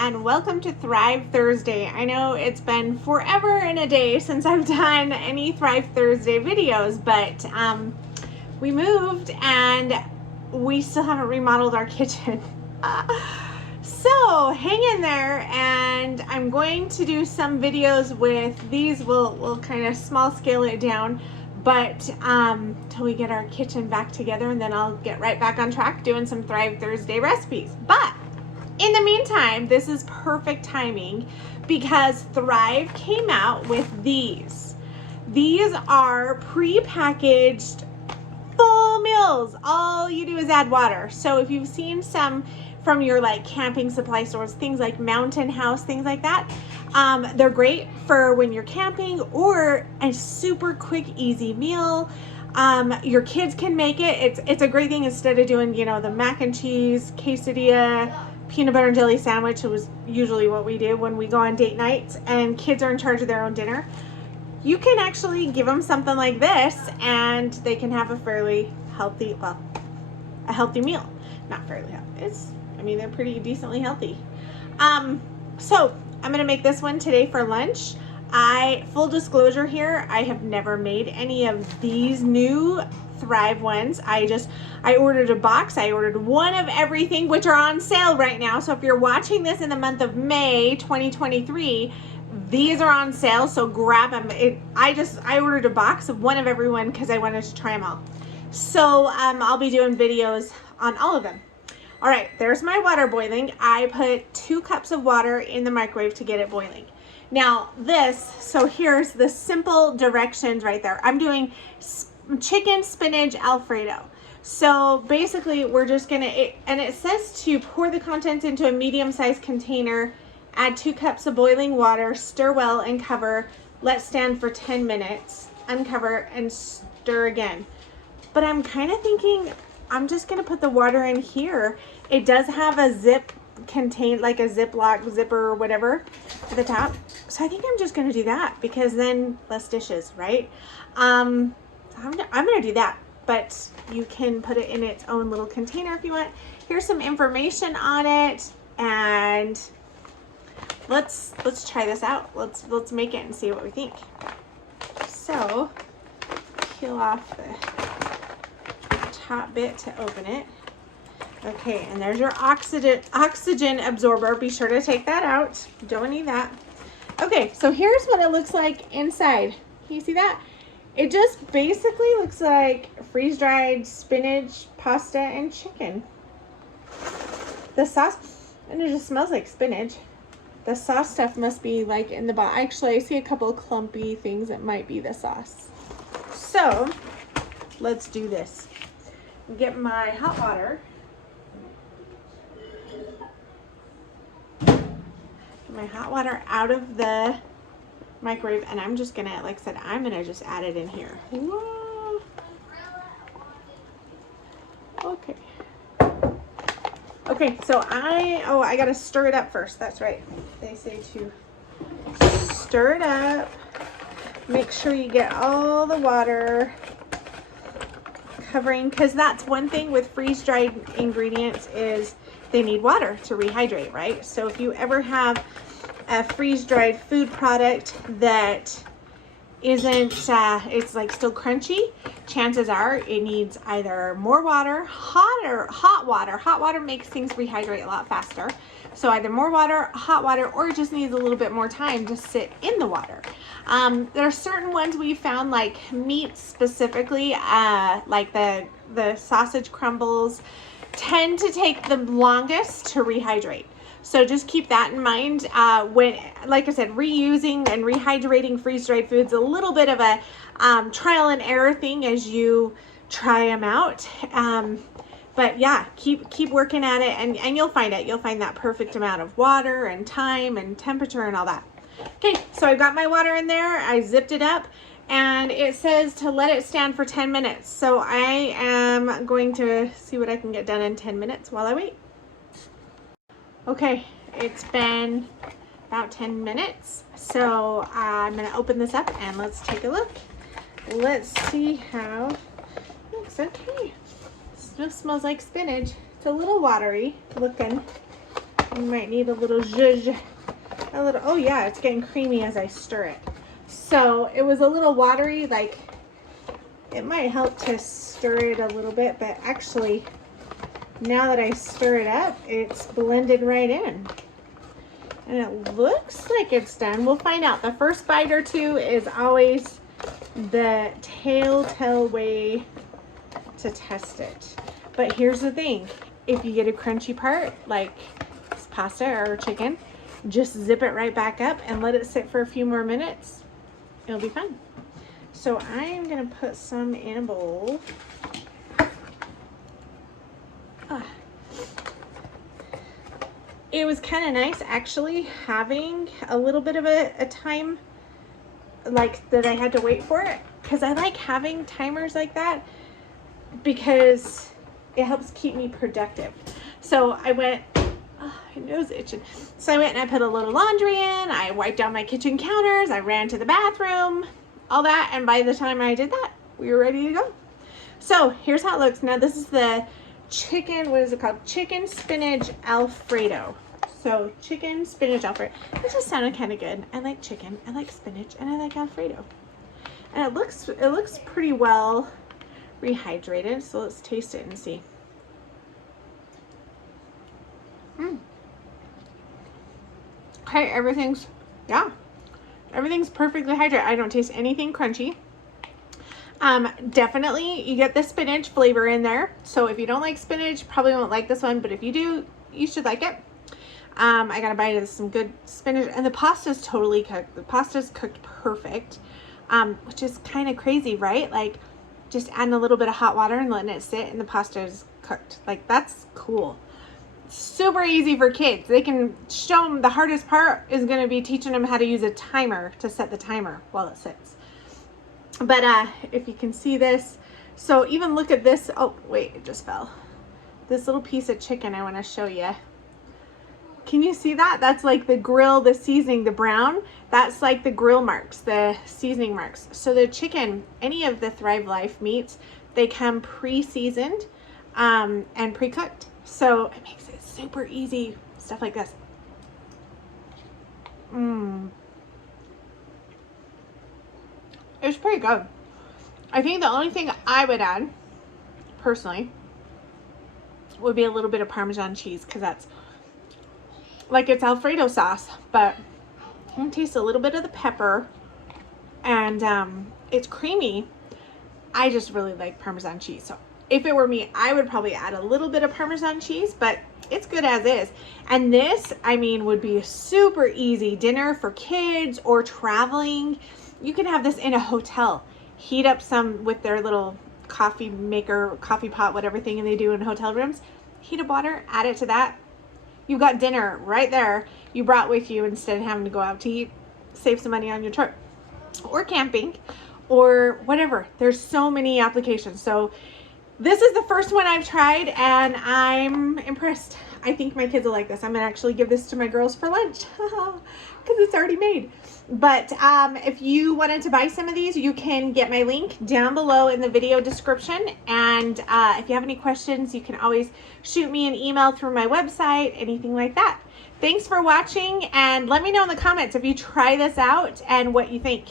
and welcome to Thrive Thursday. I know it's been forever and a day since I've done any Thrive Thursday videos, but we moved and we still haven't remodeled our kitchen. So hang in there, and I'm going to do some videos with these. We'll kind of small scale it down, but till we get our kitchen back together, and then I'll get right back on track doing some Thrive Thursday recipes. But in the meantime, this is perfect timing because Thrive came out with these. These are pre-packaged full meals. All you do is add water. So if you've seen some from your like camping supply stores, things like Mountain House, things like that, they're great for when you're camping, or a super quick, easy meal. Your kids can make it. It's a great thing instead of doing, the mac and cheese, quesadilla, peanut butter and jelly sandwich. It was usually what we do when we go on date nights and kids are in charge of their own dinner. You can actually give them something like this and they can have a fairly healthy, a healthy meal. Not fairly healthy. They're pretty decently healthy. So I'm gonna make this one today for lunch. Full disclosure here, I have never made any of these new Thrive ones. I ordered a box. I ordered one of everything, which are on sale right now. So if you're watching this in the month of May 2023, these are on sale, so grab them. I ordered a box of one of everyone because I wanted to try them all. So I'll be doing videos on all of them. All right, there's my water boiling. I put 2 cups of water in the microwave to get it boiling. Now so here's the simple directions right there. I'm doing chicken spinach alfredo. So basically we're just gonna, and it says to pour the contents into a medium-sized container, add 2 cups of boiling water, stir well and cover, let stand for 10 minutes, uncover and stir again. But I'm kind of thinking I'm just gonna put the water in here. It does have a zip like a Ziploc zipper or whatever at the top. So I think I'm just gonna do that because then less dishes, right? I'm gonna do that, but you can put it in its own little container if you want. Here's some information on it, and let's try this out. Let's make it and see what we think. So peel off the top bit to open it. Okay, and there's your oxygen absorber. Be sure to take that out. Don't need that. Okay, so here's what it looks like inside. Can you see that? It just basically looks like freeze-dried spinach, pasta, and chicken. The sauce, and it just smells like spinach. The sauce stuff must be like in the bottom. Actually, I see a couple clumpy things that might be the sauce. So let's do this. Get my hot water. Get my hot water out of the microwave, and I'm just gonna, like I said, I'm gonna just add it in here. Whoa. Okay, so I gotta stir it up first. That's right. They say to stir it up. Make sure you get all the water covering, because that's one thing with freeze-dried ingredients is they need water to rehydrate, right? So if you ever have a freeze-dried food product that isn't, it's like still crunchy, chances are it needs either more water, hot water. Hot water makes things rehydrate a lot faster. So either more water, hot water, or it just needs a little bit more time to sit in the water. There are certain ones we found, like meat specifically, like the sausage crumbles, tend to take the longest to rehydrate. So just keep that in mind. When, like I said, reusing and rehydrating freeze-dried foods, a little bit of a trial and error thing as you try them out. But yeah, keep working at it, and you'll find it. You'll find that perfect amount of water and time and temperature and all that. Okay, so I've got my water in there. I zipped it up, and it says to let it stand for 10 minutes. So I am going to see what I can get done in 10 minutes while I wait. Okay, it's been about 10 minutes. So I'm gonna open this up and let's take a look. Let's see how it looks. Okay, it smells like spinach. It's a little watery looking. You might need a little zhuzh. A little, oh yeah, it's getting creamy as I stir it. So it was a little watery, like it might help to stir it a little bit, but actually now that I stir it up, it's blended right in. And it looks like it's done. We'll find out. The first bite or two is always the telltale way to test it. But here's the thing. If you get a crunchy part, like pasta or chicken, just zip it right back up and let it sit for a few more minutes. It'll be fun. So I'm gonna put some in a bowl. It was kind of nice actually having a little bit of a time like that I had to wait for it, because I like having timers like that because it helps keep me productive. So I went, oh, my nose itching. So I went and I put a little laundry in, I wiped down my kitchen counters, I ran to the bathroom, all that, and by the time I did that, we were ready to go. So here's how it looks. Now this is the chicken, what is it called? Chicken spinach alfredo. So chicken spinach alfredo. It just sounded kind of good. I like chicken, I like spinach, and I like alfredo. And it looks pretty well rehydrated. So let's taste it and see. Okay, everything's perfectly hydrated. I don't taste anything crunchy. Definitely you get the spinach flavor in there. So if you don't like spinach, probably won't like this one, but if you do, you should like it. I got a bite of some good spinach, and the pasta's totally cooked. The pasta's cooked perfect, which is kind of crazy, right? Like just adding a little bit of hot water and letting it sit and the pasta is cooked. Like that's cool. Super easy for kids. They can show them. The hardest part is going to be teaching them how to use a timer to set the timer while it sits. But if you can see this, so even look at this. Oh wait, it just fell. This little piece of chicken I want to show you. Can you see that? That's like the grill, the seasoning, the brown. That's like the grill marks, the seasoning marks. So the chicken, any of the Thrive Life meats, they come pre-seasoned and pre-cooked. So it makes it super easy. Stuff like this. It's pretty good. I think the only thing I would add, personally, would be a little bit of Parmesan cheese, because that's like it's Alfredo sauce, but you can taste a little bit of the pepper, and it's creamy. I just really like Parmesan cheese. So if it were me, I would probably add a little bit of Parmesan cheese, but it's good as is. And this, I mean, would be a super easy dinner for kids or traveling. You can have this in a hotel. Heat up some with their little coffee maker, coffee pot, whatever thing they do in hotel rooms. Heat up water, add it to that. You got dinner right there you brought with you instead of having to go out to eat. Save some money on your trip or camping or whatever. There's so many applications. So this is the first one I've tried and I'm impressed. I think my kids will like this. I'm gonna actually give this to my girls for lunch because it's already made. But if you wanted to buy some of these, you can get my link down below in the video description. And if you have any questions, you can always shoot me an email through my website, anything like that. Thanks for watching, and let me know in the comments if you try this out and what you think.